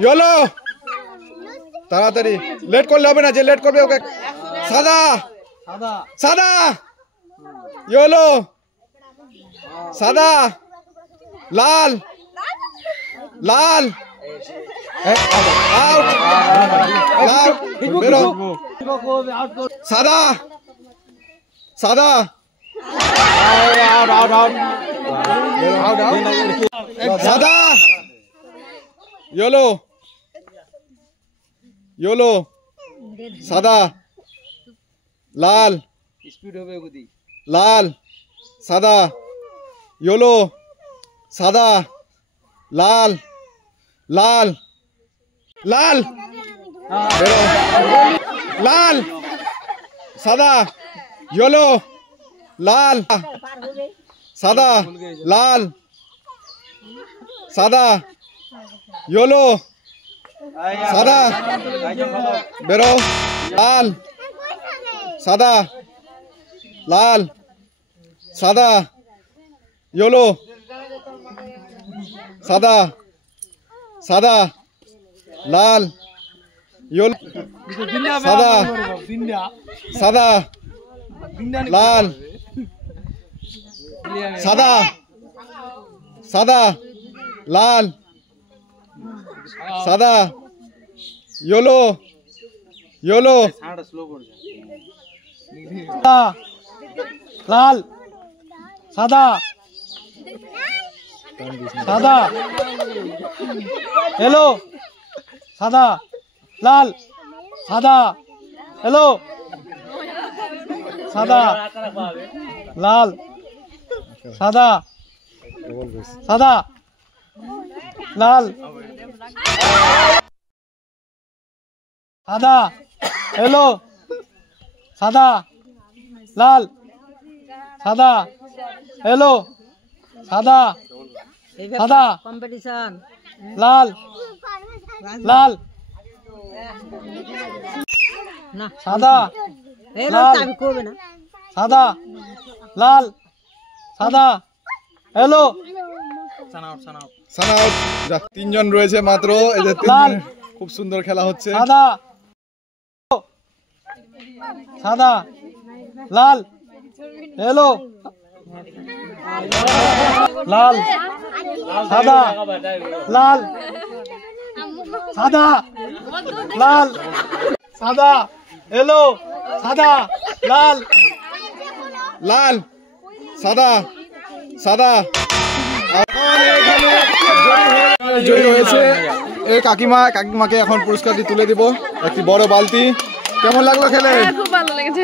Yellow তাড়াতাড়ি late করলে হবে না যে লেট করবে ওকে সাদা সাদা ইয়েলো সাদা লাল লাল আউট লাল বেরো সাদা সাদা সাদা ইয়েলো ইয়েলো সাদা লাল স্পিড হবে বুদ্ধি লাল সাদা ইয়েলো সাদা লাল লাল লাল বেরো লাল সাদা ইয়েলো লাল সাদা লাল সাদা ইয়েলো সাদা বেরো লাল সাদা লাল সাদা ইয়েলো সাদা সাদা লাল ইয়েলো সাদা সাদা লাল সাদা সাদা লাল সাদা ইয়েলো ইয়েলো লাল সাদা সাদা হ্যালো সাদা লাল সাদা হ্যালো সাদা লাল সাদা সাদা লাল সাদা হ্যালো সাদা লাল সাদা হ্যালো সাদা সাদা কম্পিটিশন লাল লাল না সাদা এলো চাবি করবে না সাদা লাল সাদা হ্যালো সানা আউট যা তিনজন রয়েছে মাত্র এই যে লাল। খুব সুন্দর খেলা হচ্ছে সাদা সাদা লাল হ্যালো লাল সাদা লাল সাদা লাল সাদা হ্যালো সাদা লাল লাল সাদা সাদা জয়ী হয়েছে এই কাকিমাকে এখন পুরস্কারটি তুলে দিব একটি বড় বালতি কেমন লাগলো খেলে খুব ভালো লেগেছে